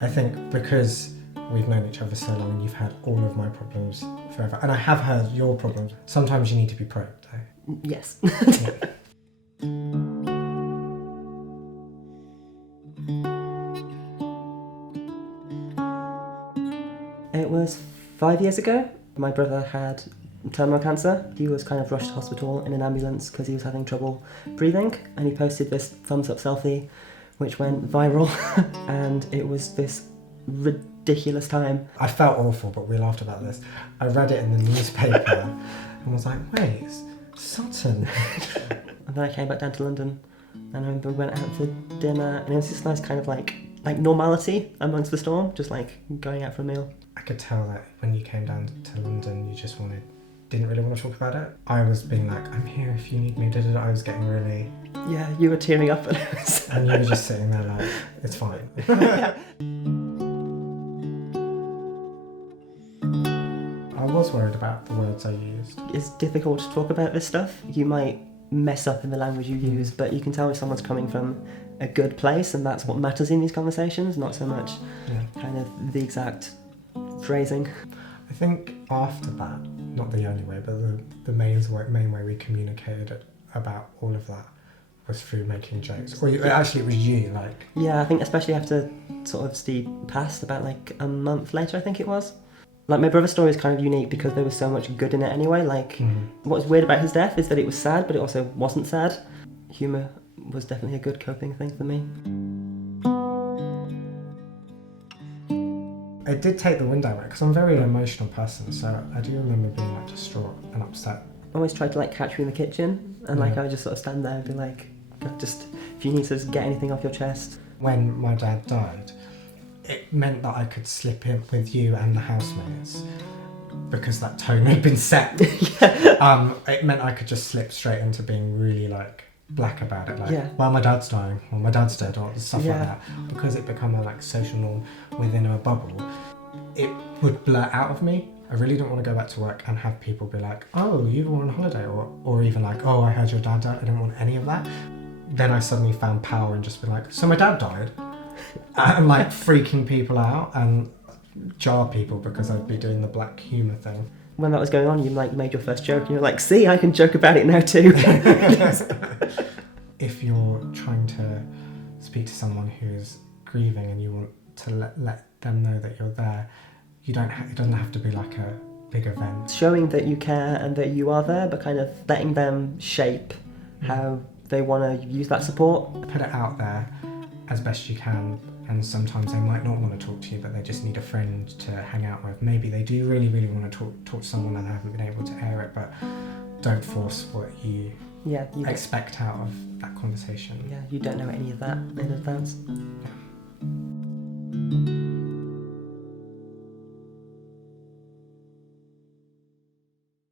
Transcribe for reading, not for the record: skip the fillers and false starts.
I think because we've known each other so long and you've had all of my problems forever, and I have heard your problems, sometimes you need to be probed, though. Yes. Yeah. It was 5 years ago. My brother had terminal cancer. He was kind of rushed to hospital in an ambulance because he was having trouble breathing, and he posted this thumbs up selfie which went viral and it was this ridiculous time. I felt awful, but we laughed about this. I read it in the newspaper and was like, wait, it's Sutton. And then I came back down to London and I remember we went out for dinner and it was this nice kind of like normality amongst the storm, just like going out for a meal. I could tell that when you came down to London, you just didn't really want to talk about it. I was being like, I'm here if you need me, I was getting really... Yeah, you were tearing up. And you were just sitting there like, it's fine. I was worried about the words I used. It's difficult to talk about this stuff. You might mess up in the language you use, but you can tell if someone's coming from a good place, and that's what matters in these conversations, not so much kind of the exact phrasing. I think after that, not the only way, but the main way we communicated about all of that was through making jokes. Or actually it was you, like... Yeah, I think especially after sort of Steve passed, about like a month later I think it was. Like my brother's story is kind of unique because there was so much good in it anyway. Like what's weird about his death is that it was sad, but it also wasn't sad. Humour was definitely a good coping thing for me. It did take the wind out of it because I'm a very emotional person, so I do remember being like distraught and upset. I always tried to like catch you in the kitchen and like I would just sort of stand there and be like, just if you need to get anything off your chest. When my dad died, it meant that I could slip in with you and the housemates because that tone had been set. It meant I could just slip straight into being really like black about it, like, well, my dad's dying, or my dad's dead, or stuff like that. Because it became a like social norm within a bubble, it would blur out of me. I really don't want to go back to work and have people be like, oh, you were on holiday, or even like, oh, I heard your dad died. I didn't want any of that. Then I suddenly found power in just being like, so my dad died? And like freaking people out and jar people because I'd be doing the black humour thing. When that was going on, you like made your first joke and you're like, see, I can joke about it now too. If you're trying to speak to someone who is grieving and you want to let them know that you're there, it doesn't have to be like a big event. Showing that you care and that you are there, but kind of letting them shape how they want to use that support. Put it out there as best you can, and sometimes they might not want to talk to you, but they just need a friend to hang out with. Maybe they do really, really want to talk to someone and haven't been able to air it, but don't force what you expect out of that conversation. Yeah, you don't know any of that in advance. Yeah.